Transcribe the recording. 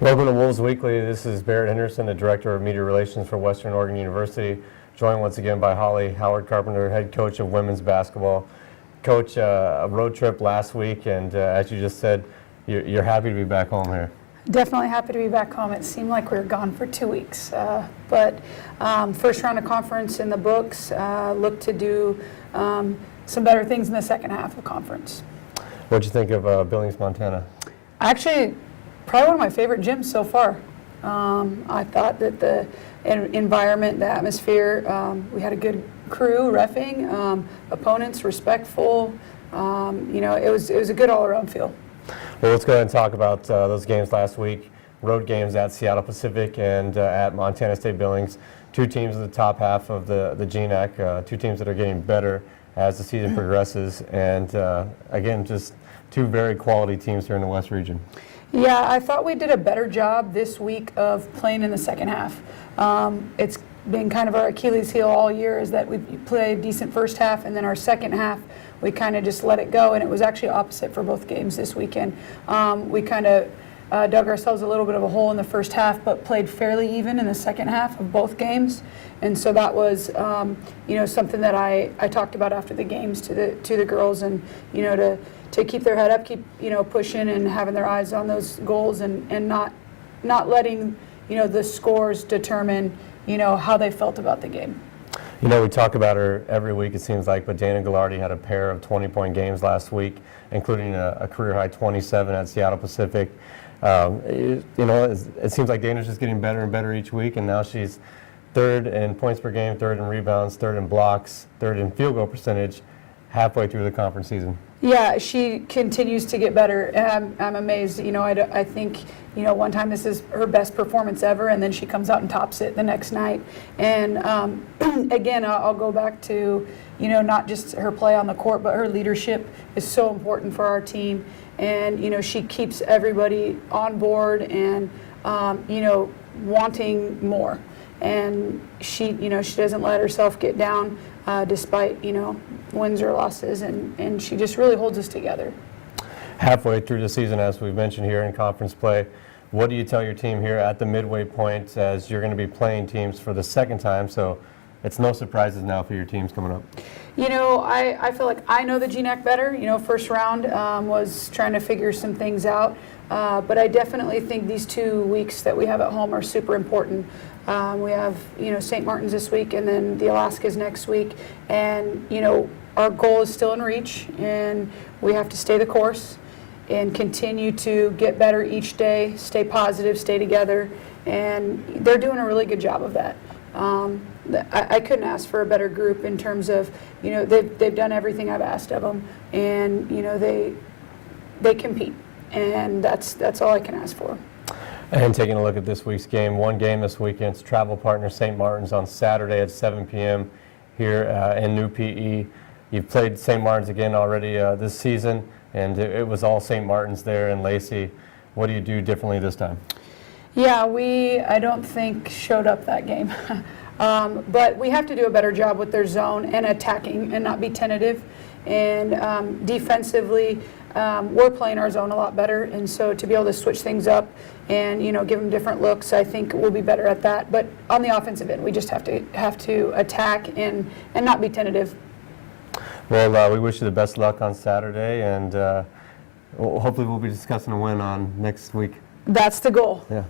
Welcome to Wolves Weekly. This is Barrett Henderson, the Director of Media Relations for Western Oregon University, joined once again by Holly Howard-Carpenter, Head Coach of Women's Basketball. Coach, a road trip last week, and as you just said, you're happy to be back home here. Definitely happy to be back home. It seemed like we were gone for 2 weeks, but first round of conference in the books. Look to do some better things in the second half of conference. What'd you think of Billings, Montana? Actually, probably one of my favorite gyms so far. I thought that the environment, the atmosphere, we had a good crew, reffing, opponents respectful. It was a good all-around feel. Well, let's go ahead and talk about those games last week. Road games at Seattle Pacific and at Montana State Billings. Two teams in the top half of the GNAC, two teams that are getting better as the season progresses. And again, just two very quality teams here in the West region. Yeah, I thought we did a better job this week of playing in the second half. It's been kind of our Achilles heel all year is that we play a decent first half, and then our second half we kind of just let it go, and it was actually opposite for both games this weekend. We kind of dug ourselves a little bit of a hole in the first half, but played fairly even in the second half of both games, and so that was something that I talked about after the games to the girls, and to keep their head up, keep pushing and having their eyes on those goals, and not letting the scores determine how they felt about the game. We talk about her every week, it seems like, but Dana Gilardi had a pair of 20-point games last week, including a career-high 27 at Seattle Pacific. It seems like Dana's just getting better and better each week, and now she's third in points per game, third in rebounds, third in blocks, third in field goal percentage, halfway through the conference season. Yeah, she continues to get better, and I'm amazed. I think, one time this is her best performance ever, and then she comes out and tops it the next night. And again, I'll go back to, not just her play on the court, but her leadership is so important for our team. And, she keeps everybody on board and, wanting more. And she doesn't let herself get down despite, wins or losses, and she just really holds us together. Halfway through the season, as we've mentioned here in conference play, what do you tell your team here at the midway point as you're going to be playing teams for the second time? So it's no surprises now for your teams coming up. I feel like I know the GNAC better. First round was trying to figure some things out, but I definitely think these 2 weeks that we have at home are super important. We have, St. Martin's this week, and then the Alaskas next week, and our goal is still in reach, and we have to stay the course and continue to get better each day, stay positive, stay together, and they're doing a really good job of that. I couldn't ask for a better group in terms of, they've done everything I've asked of them, and they compete, and that's all I can ask for. And taking a look at this week's game, one game this weekend's travel partner St. Martin's on Saturday at 7 p.m. here in New PE. You've played St. Martin's again already this season, and it was all St. Martin's there in Lacey. What do you do differently this time? Yeah, I don't think showed up that game. But we have to do a better job with their zone and attacking and not be tentative. And defensively, we're playing our zone a lot better, and so to be able to switch things up and give them different looks, I think we'll be better at that. But on the offensive end, we just have to attack and not be tentative. Well, we wish you the best luck on Saturday, and hopefully we'll be discussing a win on next week. That's the goal. Yeah.